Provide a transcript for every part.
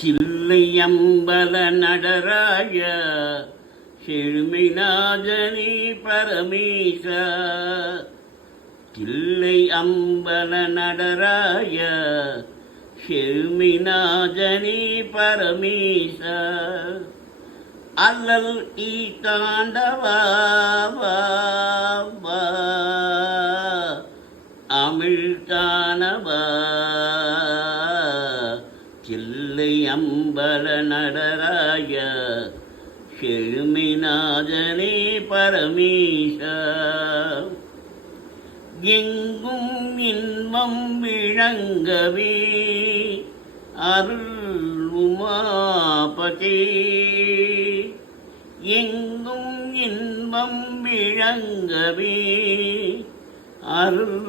சில்லையம்பல நடராய செழுமைநாதனே பரமேச. தில்லை அம்பல நடராய செழுமைநாதனே பரமேச. அல்லல் ஈ தாண்டவா அமிழ்தானவா. தில்லை அம்பல நடராய செழுமைநாதனே பரமேச. எங்கும் இன்பம் விளங்கவே அருள் உமாபதே. எங்கும் இன்பம் விளங்கவே அருள்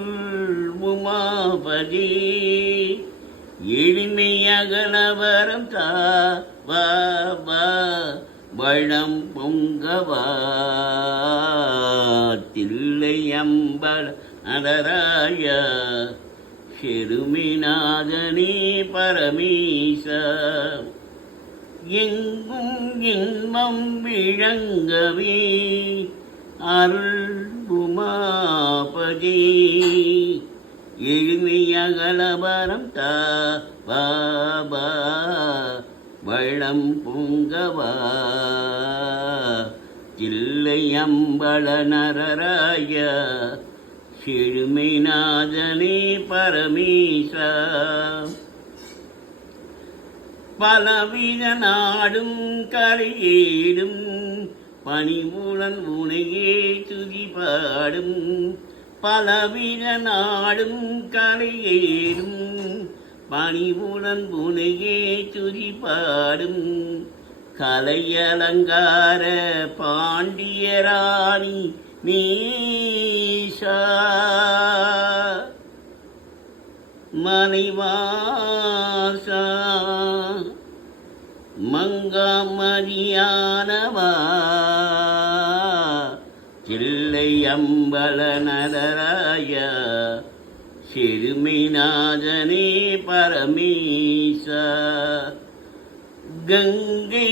உமாபதே. எளிமையகலவரம் தாவா வளம் பொங்கவா. தில்லை அம்பல நடராய செழுமைநாதனே பரமேச. எங்கும் இன்பம் விளங்கவே அருள் உமாபதே. எளிமையகலவரம் தாவா வளம் பொங்கவா. தில்லை அம்பல நடராய செழுமைநாதனே பரமேச. பலவித நாடும் கரையேடும் பணிவுடன் உனையே துதி பாடும். பலவித நாடும் கரையேடும் பணிவுடன் உனையே துதி பாடும். கலையலங்கார பாண்டியராணி நீசா. மணிவாசா மங்கமரியானவா. தில்லை அம்பல நடராய செழுமைநாதனே பரமேச. கங்கை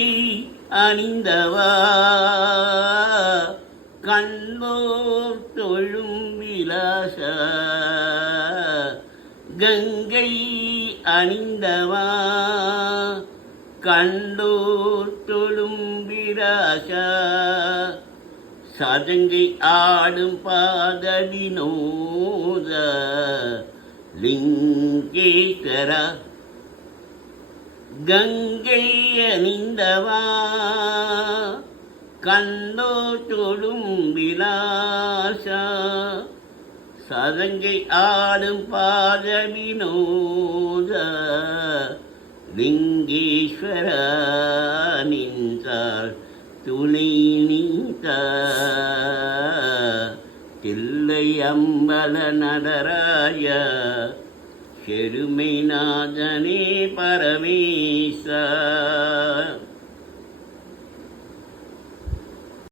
அணிந்தவா கண்டோர் தொழும் விலாச. கங்கை அணிந்தவா கண்டோர் தொழும் விலாச. சதங்கை ஆடும் பாத வினோத லிங்கேஸ்வர. கங்கை அணிந்தவா கண்டோ தொழும் விலாச. சதங்கை ஆடும் பாத வினோத லிங்கேஸ்வர. நின்றாள் துணை நீத்த. தில்லை அம்பல நடராய செழுமைநாதனே பரமேச.